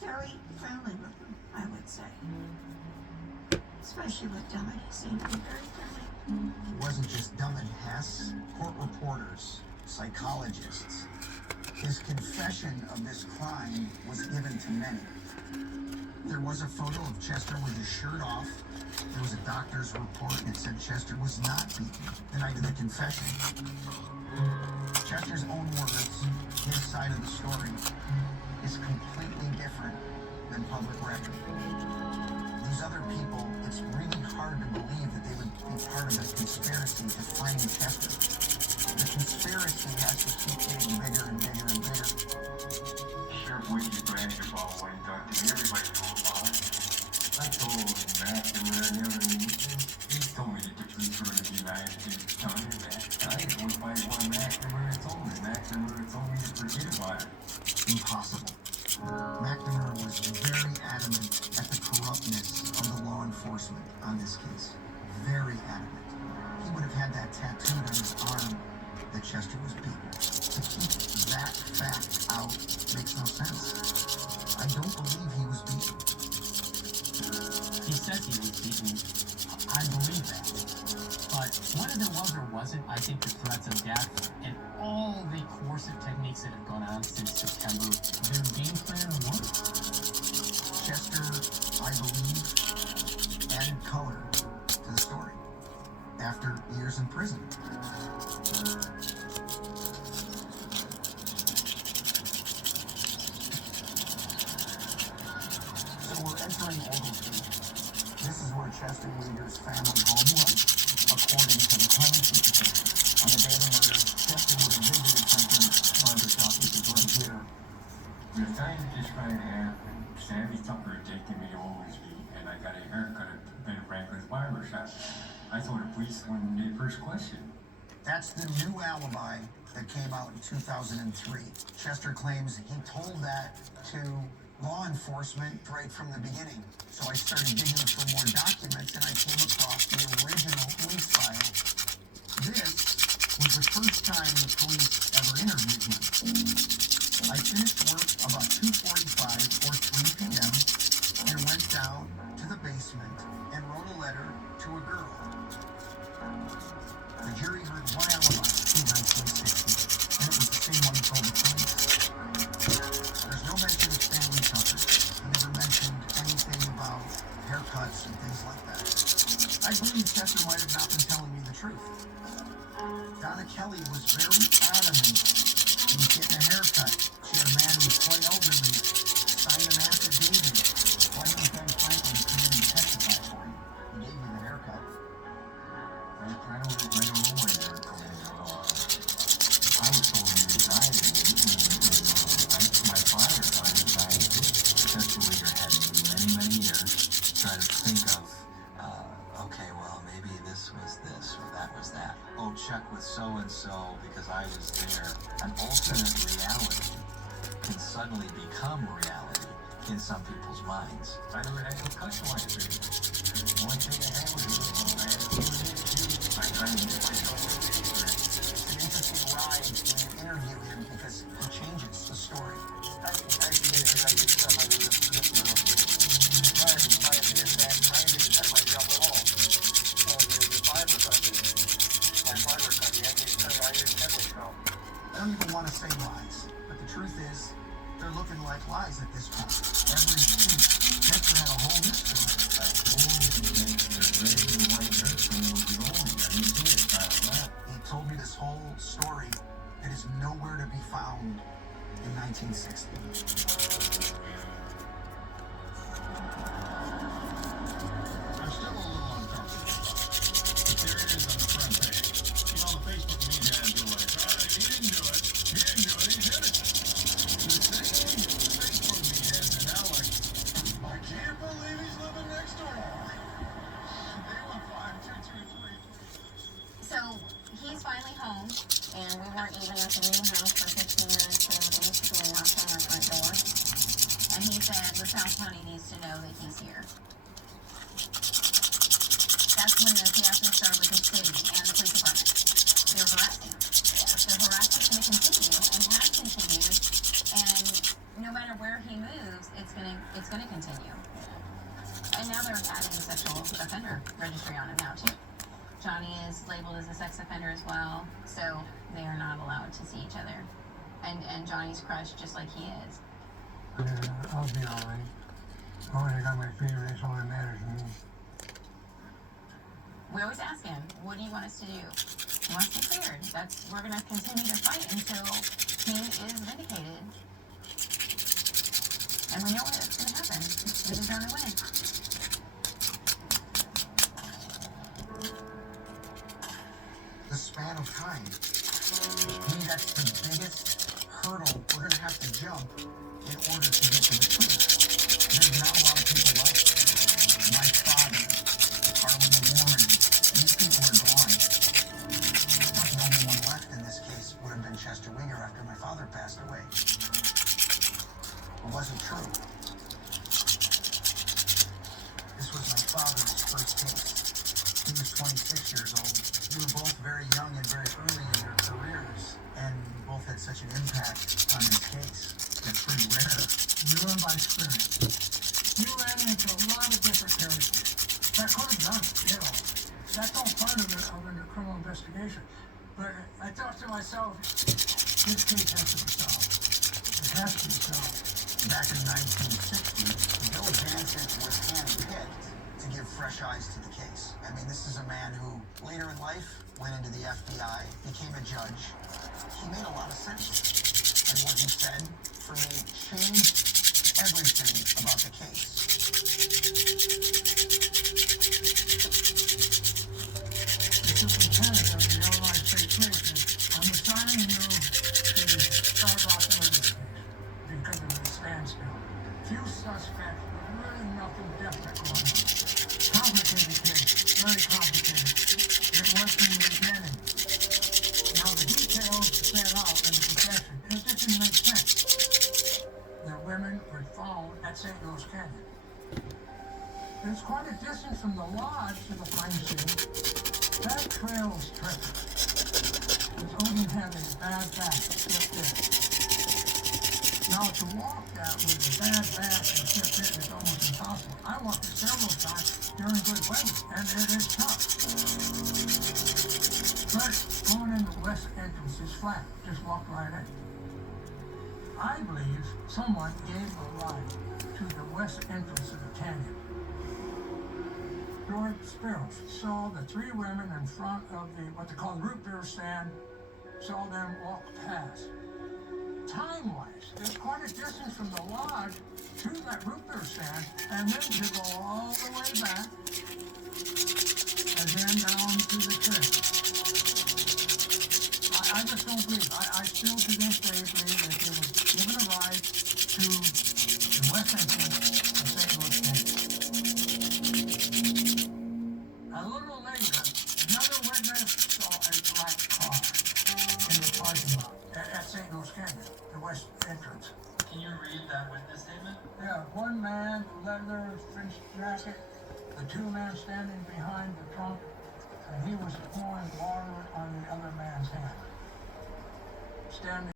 very friendly with them, I would say. Especially with Dummy. He seemed to be very friendly. It wasn't just Dummy Hess, court reporters, psychologists. His confession of this crime was given to many. There was a photo of Chester with his shirt off. There was a doctor's report that said Chester was not beaten the night of the confession. Chester's own words, his side of the story, is completely different than public record. These other people, it's really hard to believe that they would be part of a conspiracy to frame Chester. The conspiracy has to keep getting bigger and bigger and bigger. Sheriff Wiggy bragged about when he talked to me. Everybody knew about it. I told McNamara and everything. He told me that the police were going to be nice to tell him that. I didn't know if I want McNamara told me. McNamara told me to forget about it. Impossible. McNamara was very adamant at the corruptness of the law enforcement on this case. Very adamant. He would have had that tattooed on his arm that Chester was beaten. To keep that fact out makes no sense. I don't believe he was beaten. He says he was beaten. I believe that. But whether there was or wasn't, I think the threats of death and all the coercive techniques that have gone on since September, their game plan worked. Chester, I believe, added color to the story after years in prison. So we're entering Oglesby. This is where Chester Weger's family home was, according to the home certificate. On the day of the murder, Chester would have visited something Margaret's office is right here. The time just ran half, and Sammy Tucker had taken me to Oglesby, and I got a haircut at Ben Franklin's barber shop. I told the police when they first questioned. That's the new alibi that came out in 2003. Chester claims he told that to law enforcement right from the beginning. So I started digging for more documents and I came across the original police file. This was the first time the police ever interviewed him. I finished work about 2:45 or 3 p.m. and went down to the basement and wrote a letter to a girl. The jury heard one alibi in 1960, and it was the same one he told the police. There's no mention of Stanley Tucker. He never mentioned anything about haircuts and things like that. I believe Chester might have not been telling me the truth. Donna Kelly was very adamant he was getting a haircut. She had a man who was quite elderly sign an affidavit. Why don't Ben Franklin come in and testify for you? He gave you the haircut. I don't know where they were coming from. I was told he resigned, and my father thought he resigned too. Chester Weger had many years to try to think of, okay, well, maybe this was this, or that was that. Oh, check with so-and-so because I was there. An alternate reality can suddenly become reality in some people's minds. I never had concussion like this. The only thing I had was I had a few issues. I knew myself. It's an interesting ride when you interview him because he changes the story. I don't even want to say lies, but the truth is, they're looking like lies at this point. Every week, Chester had a whole history. He told me this whole story that is nowhere to be found in 1960. I'm still a little uncomfortable. But there it is on the front page. You know, the Facebook media ads are like, he didn't do it. He didn't do it. He did it. The same Facebook media ads are now like, I can't believe he's living next door. They want 5223. So he's finally home, and we weren't even at the new house for 15 minutes, and basically knocked on our front door. And he said, LaSalle County needs to know that he's here. That's when the fiasco started with the city and the police department. They were harassing him. The harassment's going to continue and has continued, and no matter where he moves, it's going to it's going to continue. And now they're adding a sexual offender registry on him now too. Johnny is labeled as a sex offender as well, so they are not allowed to see each other. And Johnny's crushed just like he is. Yeah, I'll be alright. As long as I got my fever, that's all that matters to me. We always ask him, what do you want us to do? He wants to be cleared. We're going to continue to fight until he is vindicated. And we know what's going to happen. This is going to win. The span of time. To me, that's the biggest hurdle we're going to have to jump in order to get to the truth. There's not a lot of people left. My father, Harlan Warren, these people are gone. The only one left in this case would have been Chester Winger after my father passed away. It wasn't true. This was my father's first case. He was 26 years old. We were both very young and very early in their careers, and we both had such an impact on this case. That's pretty rare. You learn by experience. You ran into a lot of different characters. That could have done it, you know. That's all part of a criminal investigation. But I thought to myself, this case has to be solved. It has to be solved. Back in 1960, Bill Jansen was handpicked to give fresh eyes to the case. I mean, this is a man who later in life went into the FBI, became a judge. He made a lot of sense. And what he said, for me, changed everything about the case. The superintendent of the Illinois State Police, I'm assigning you to start off the case because of the standstill. Few suspects, but really nothing definite going on. Complicated case, very complicated. It was from the beginning. Now the details set out in the confession, it didn't make sense. The women were found at St. Louis Canyon. There's quite a distance from the lodge to the crime scene. That trail is tricky. With Odin having a bad back, still there. Now to walk that with a bad back and stiff fit is almost impossible. I walked it several times during good weather, and it is tough. But going in the west entrance is flat. Just walk right in. I believe someone gave a ride to the west entrance of the canyon. George Spiros saw the three women in front of the, what they call root beer stand, saw them walk past. Time-wise, there's quite a distance from the lodge to that root beer stand, and then to go all the way back, and then down to the trail. I just don't believe, I still to this day believe that they were given a ride to the west entrance of St. Louis Canyon. A little later, another witness saw a black car in the parking lot at St. Louis Canyon, the west entrance. Can you read that witness statement? Yeah, one man, leather, fringed jacket, the two men standing behind the trunk, and he was pouring water on the other man's hand. Standing